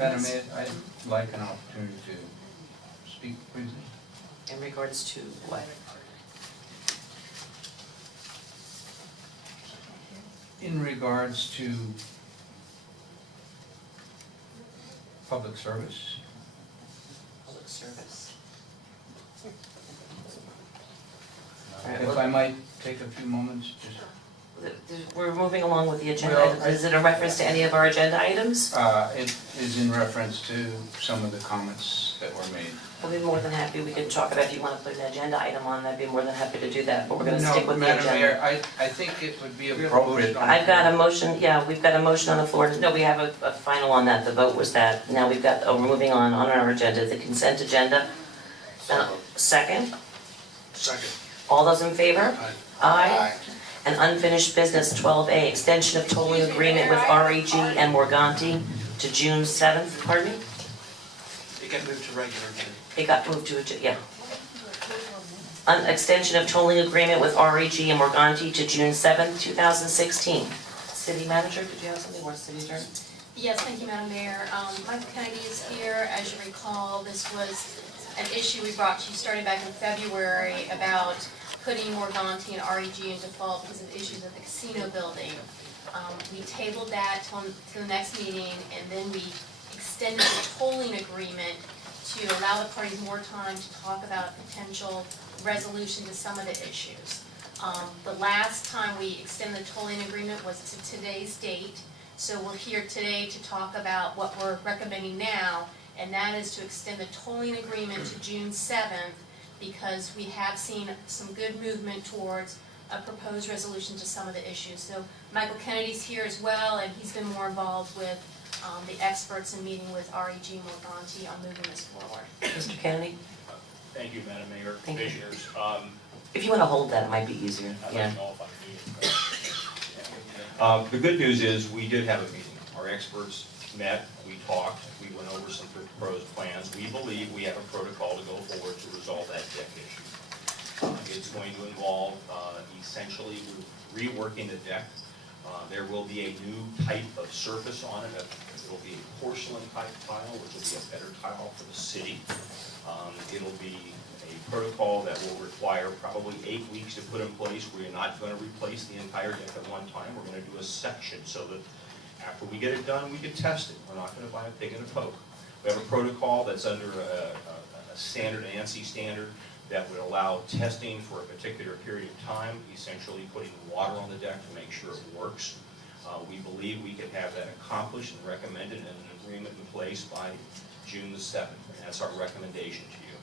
Madam Mayor, I'd like an opportunity to speak briefly. In regards to what? In regards to public service, Public service. if I might take a few moments, just, We're moving along with the agenda Well, items. Is it a reference to any of our agenda items? it is in reference to some of the comments that were made. I'll be more than happy, we can talk about if you want to put an agenda item on, I'd be more than happy to do that, but we're gonna stick with the agenda. Madam Mayor, I think it would be appropriate. I've got a motion, yeah, we've got a motion on the floor. No, we have a final on that. The vote was that. Now we've got, we're moving on our agenda, the consent agenda. Second? Second. All those in favor? Aye. Aye. And unfinished business, 12A, extension of tolling agreement with REG and Morganti to June 7th, pardon me? It got moved to regular again. It got moved to, yeah. Extension of tolling agreement with REG and Morganti to June 7th, 2016. City manager, did you have something, or city attorney? Yes, thank you, Madam Mayor. Michael Kennedy is here. As you recall, this was an issue we brought to you starting back in February about putting Morganti and REG in default because of issues at the casino building. We tabled that to the next meeting, and then we extended the tolling agreement to allow the parties more time to talk about a potential resolution to some of the issues. The last time we extended the tolling agreement was to today's date, so we're here today to talk about what we're recommending now, and that is to extend the tolling agreement to June 7th because we have seen some good movement towards a proposed resolution to some of the issues. So Michael Kennedy's here as well, and he's been more involved with the experts in meeting with REG and Morganti on moving this forward. Mr. Kennedy? Thank you, Madam Mayor, Thank you. Commissioners. If you want to hold that, it might be easier. I'd Yeah. like to know if I can do it. The good news is, we did have a meeting. Our experts met, we talked, we went over some proposed plans. We believe we have a protocol to go forward to resolve that deck issue. It's going to involve essentially reworking the deck. There will be a new type of surface on it. It will be a porcelain type tile, which will be a better tile for the city. It'll be a protocol that will require probably 8 weeks to put in place. We're not going to replace the entire deck at one time. We're going to do a section so that after we get it done, we can test it. We're not going to buy a pig in a poke. We have a protocol that's under a standard, an ANSI standard, that would allow testing for a particular period of time, essentially putting water on the deck to make sure it works. We believe we could have that accomplished and recommended and an agreement in place by June the 7th. And that's our recommendation to you.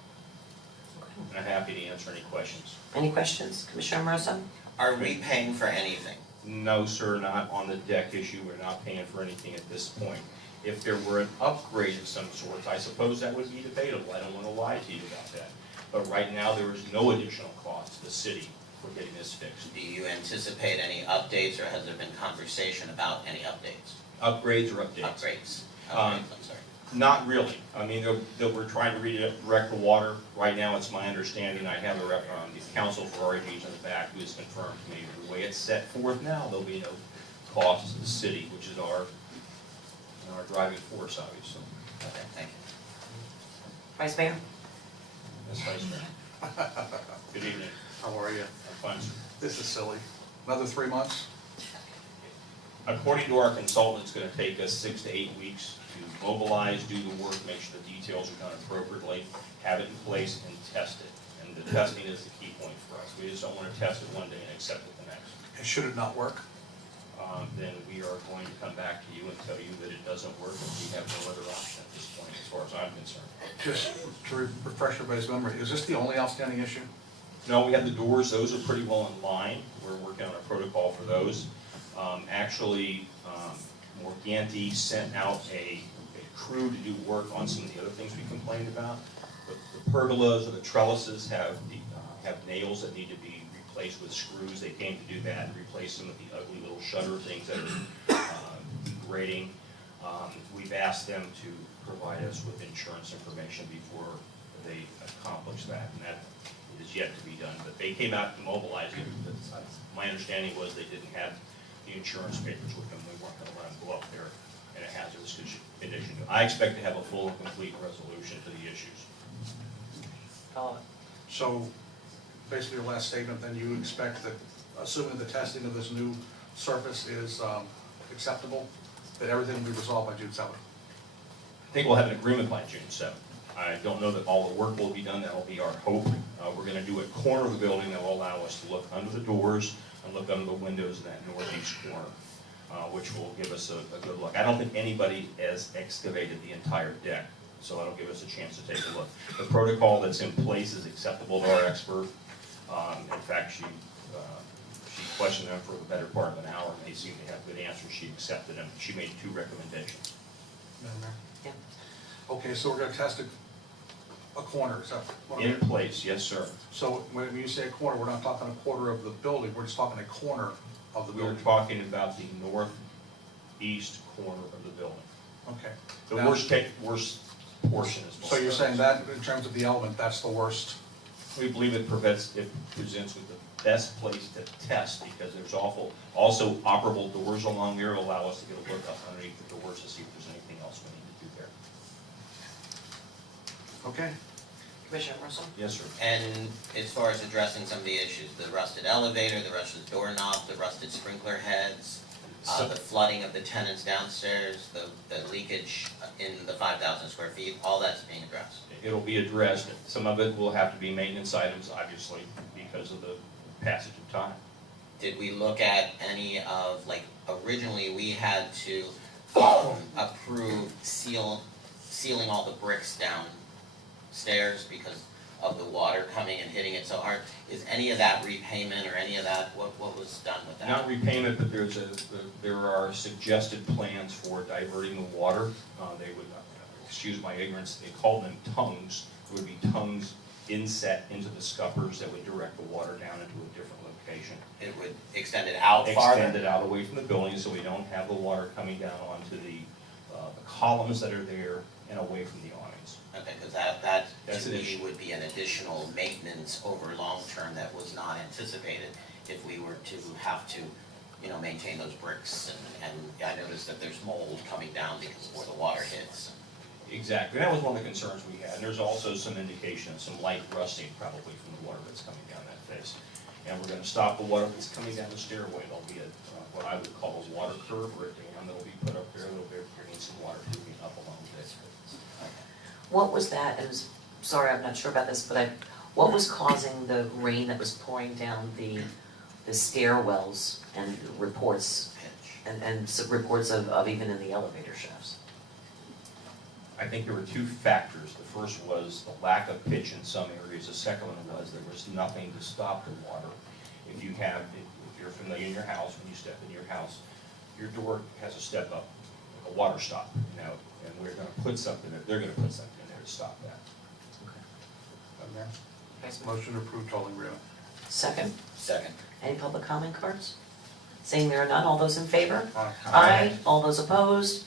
And I'm happy to answer any questions. Any questions? Commissioner Amoruso? Are we paying for anything? No, sir, not on the deck issue. We're not paying for anything at this point. If there were an upgrade of some sort, I suppose that would be debatable. I don't want to lie to you about that. But right now, there is no additional cost to the city for getting this fixed. Do you anticipate any updates, or has there been conversation about any updates? Upgrades or updates? Upgrades. Um, I'm sorry. Not really. I mean, we're trying to redirect the water. Right now, it's my understanding, I have the counsel for REG in the back who has confirmed to me, the way it's set forth now, there'll be no cost to the city, which is our driving force, obviously. Okay, thank you. Vice Mayor? That's Vice Mayor. Good evening. How are you? I'm fine, sir. This is silly. Another 3 months? According to our consultant, it's going to take us 6 to 8 weeks to mobilize, do the work, make sure the details are done appropriately, have it in place, and test it. And the testing is the key point for us. We just don't want to test it one day and accept it the next. And should it not work? Then we are going to come back to you and tell you that it doesn't work and we have no other option at this point, as far as I'm concerned. Just to refresh everybody's memory, is this the only outstanding issue? No, we have the doors. Those are pretty well in line. We're working on a protocol for those. Actually, Morganti sent out a crew to do work on some of the other things we complained about. The pergolas or the trellises have nails that need to be replaced with screws. They came to do that and replace some of the ugly little shutter things that are degrading. We've asked them to provide us with insurance information before they accomplish that, and that is yet to be done. But they came out to mobilize it. My understanding was they didn't have the insurance papers with them. We weren't going to let them go up there in a hazardous condition. I expect to have a full and complete resolution to the issues. So, basically your last statement, then you expect that, assuming the testing of this new surface is acceptable, that everything will be resolved by June 7th? I think we'll have an agreement by June 7th. I don't know that all the work will be done, that'll be our hope. We're gonna do a corner of the building that will allow us to look under the doors and look under the windows in that northeast corner, which will give us a good look. I don't think anybody has excavated the entire deck, so that'll give us a chance to take a look. The protocol that's in place is acceptable to our expert. In fact, she questioned them for the better part of an hour, and they seemed to have good answers. She accepted them. She made 2 recommendations. Madam Mayor? Yeah. Okay, so we're gonna test a corner, is that what I'm In place, yes, sir. So when you say a corner, we're not talking a quarter of the building, we're just talking a corner of the We were building? talking about the northeast corner of the building. Okay. The Now- worst portion is. So you're saying that, in terms of the element, that's the worst? We believe it presents with the best place to test, because there's also operable doors along there, allow us to get a look up underneath the doors to see if there's anything else we need to do there. Okay. Commissioner Russell? Yes, sir. And as far as addressing some of the issues, the rusted elevator, the rusted doorknob, the rusted sprinkler heads, the flooding of the tenants downstairs, the leakage in the 5,000 square feet, all that's being addressed. It'll be addressed. Some of it will have to be maintenance items, obviously, because of the passage of time. Did we look at any of, like, originally we had to approve sealing all the bricks downstairs because of the water coming and hitting it so hard? Is any of that repayment or any of that, what was done with that? Not repayment, but there are suggested plans for diverting the water. They would, excuse my ignorance, they call them tongues. There would be tongues inset into the scuppers that would direct the water down into a different location. It would extend it out farther? Extend it out away from the building so we don't have the water coming down onto the columns that are there and away from the awnings. Okay, because that That's to an me issue. would be an additional maintenance over long term that was not anticipated if we were to have to, maintain those bricks. And I noticed that there's mold coming down because of where the water hits. Exactly, that was one of the concerns we had. And there's also some indication of some light rusting probably from the water that's coming down that face. And we're gonna stop the water that's coming down the stairway. There'll be what I would call a water curb or a dam that'll be put up there. There'll be bringing some water moving up along this. What was that, and sorry, I'm not sure about this, but what was causing the rain that was pouring down the stairwells and reports, and some reports of even in the elevator shafts? I think there were 2 factors. The first was the lack of pitch in some areas. The second one was there was nothing to stop the water. If you're familiar in your house, when you step in your house, your door has a step up, like a water stop, and we're gonna put something, they're gonna put something in there to stop that. Madam Mayor? Motion to approve tolling agreement. Second, Second. any public comment cards? Seeing there are none, all those in favor? Aye. Aye. All those opposed?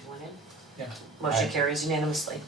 Anyone in? Yeah. Motion Aye. carries unanimously.